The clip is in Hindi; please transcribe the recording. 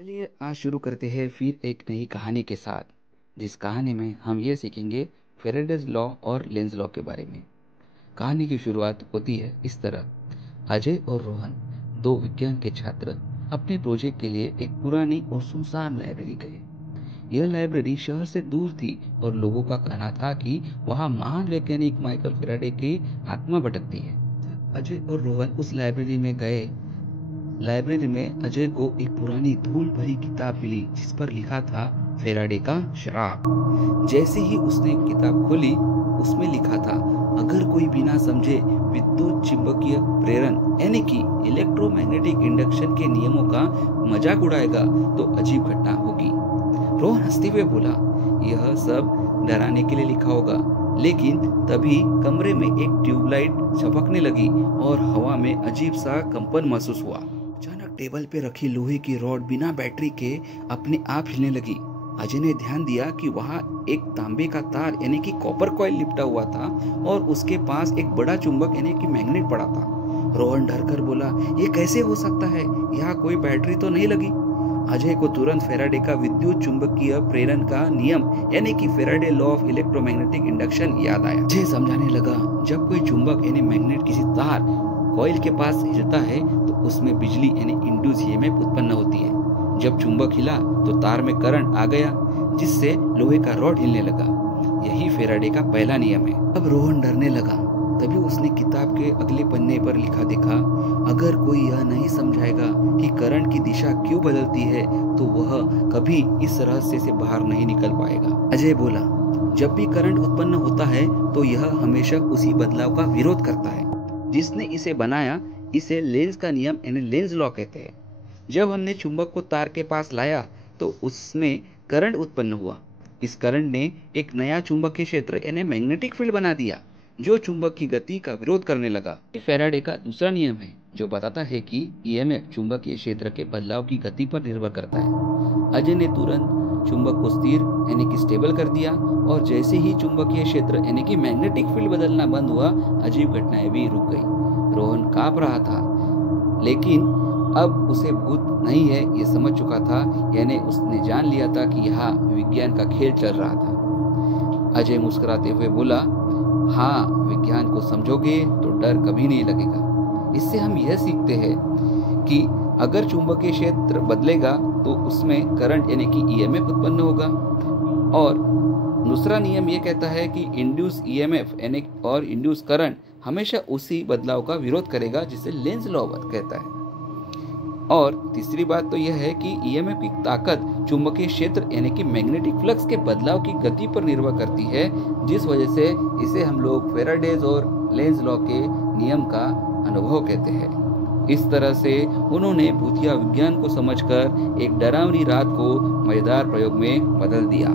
चलिए आज शुरू करते हैं फिर एक नई कहानी के साथ, जिस कहानी में हम ये सीखेंगे फेरेडेज लॉ और लेंज लॉ के बारे में। कहानी की शुरुआत होती है इस तरह। अजय और रोहन, दो विज्ञान के छात्र, अपने प्रोजेक्ट के लिए एक पुरानी और सुनसान लाइब्रेरी गए। यह लाइब्रेरी शहर से दूर थी और लोगों का कहना था कि वहाँ महान वैज्ञानिक माइकल फेराडे की आत्मा भटकती है। अजय और रोहन उस लाइब्रेरी में गए। लाइब्रेरी में अजय को एक पुरानी धूल भरी किताब मिली जिस पर लिखा था फेराडे का श्राप। जैसे ही उसने किताब खोली, उसमें लिखा था, अगर कोई बिना समझे विद्युत चुंबकीय प्रेरण यानी कि इलेक्ट्रोमैग्नेटिक इंडक्शन के नियमों का मजाक उड़ाएगा तो अजीब घटना होगी। रोहन हंसते हुए बोला, यह सब डराने के लिए लिखा होगा। लेकिन तभी कमरे में एक ट्यूबलाइट चमकने लगी और हवा में अजीब सा कंपन महसूस हुआ। अचानक टेबल पे रखी लोहे की रॉड बिना बैटरी के अपने आप हिलने लगी। अजय ने ध्यान दिया कि वहाँ एक तांबे का तार यानी कि कॉपर कॉइल लिपटा हुआ था और उसके पास एक बड़ा चुंबक यानी कि मैग्नेट पड़ा था। रोहन डर कर बोला, ये कैसे हो सकता है? यहाँ कोई बैटरी तो नहीं लगी। अजय को तुरंत फेराडे का विद्युत चुंबकीय प्रेरण का नियम यानी कि Faraday law of electromagnetic induction याद आया। अजय समझाने लगा, जब कोई चुंबक यानी मैग्नेट किसी तार कॉइल के पास हिलता है तो उसमें बिजली यानी इंड्यूस ईएमएफ उत्पन्न होती है। जब चुंबक हिला तो तार में करंट आ गया जिससे लोहे का रॉड हिलने लगा। यही फेराडे का पहला नियम है। अब रोहन डरने लगा। तभी उसने किताब के अगले पन्ने पर लिखा देखा, अगर कोई यह नहीं समझाएगा कि करंट की दिशा क्यों बदलती है तो वह कभी इस रहस्य से बाहर नहीं निकल पाएगा। अजय बोला, जब भी करंट उत्पन्न होता है तो यह हमेशा उसी बदलाव का विरोध करता है। जिसने इसे बनाया इसे लेंज का नियम यानी लेंज लॉ कहते हैं। जब हमने चुंबक को तार के पास लाया तो उसमें करंट उत्पन्न हुआ। इस करंट ने एक नया चुंबकीय क्षेत्र यानी मैग्नेटिक फील्ड बना दिया जो चुंबक की गति का विरोध करने लगा। ये फेराडे का दूसरा नियम है जो बताता है कि ईएमएफ चुंबकीय क्षेत्र के बदलाव की गति पर निर्भर करता है। अजय ने तुरंत चुंबक को स्थिर यानी कि स्टेबल कर दिया और जैसे ही चुंबकीय क्षेत्र यानी कि मैग्नेटिक फील्ड बदलना बंद हुआ, अजीब घटनाएं भी रुक गई। रोहन कांप रहा था, लेकिन अब उसे भूत नहीं है ये समझ चुका था, यानी उसने जान लिया था कि यहाँ विज्ञान का खेल चल रहा था। अजय मुस्कुराते हुए बोला, हाँ, विज्ञान को समझोगे तो डर कभी नहीं लगेगा। इससे हम यह सीखते हैं कि अगर चुंबकीय क्षेत्र बदलेगा तो उसमें करंट यानी कि ईएमएफ उत्पन्न होगा। और दूसरा नियम यह कहता है कि इंड्यूस ईएमएफ यानी और इंड्यूस करंट हमेशा उसी बदलाव का विरोध करेगा जिसे लेंज लॉ कहता है। और तीसरी बात तो यह है कि ईएमएफ की ताकत चुंबकीय क्षेत्र यानी कि मैग्नेटिक फ्लक्स के बदलाव की गति पर निर्भर करती है, जिस वजह से इसे हम लोग फेराडेज और लेंज लॉ के नियम का अनुभव कहते हैं। इस तरह से उन्होंने भूतिया विज्ञान को समझकर एक डरावनी रात को मजेदार प्रयोग में बदल दिया।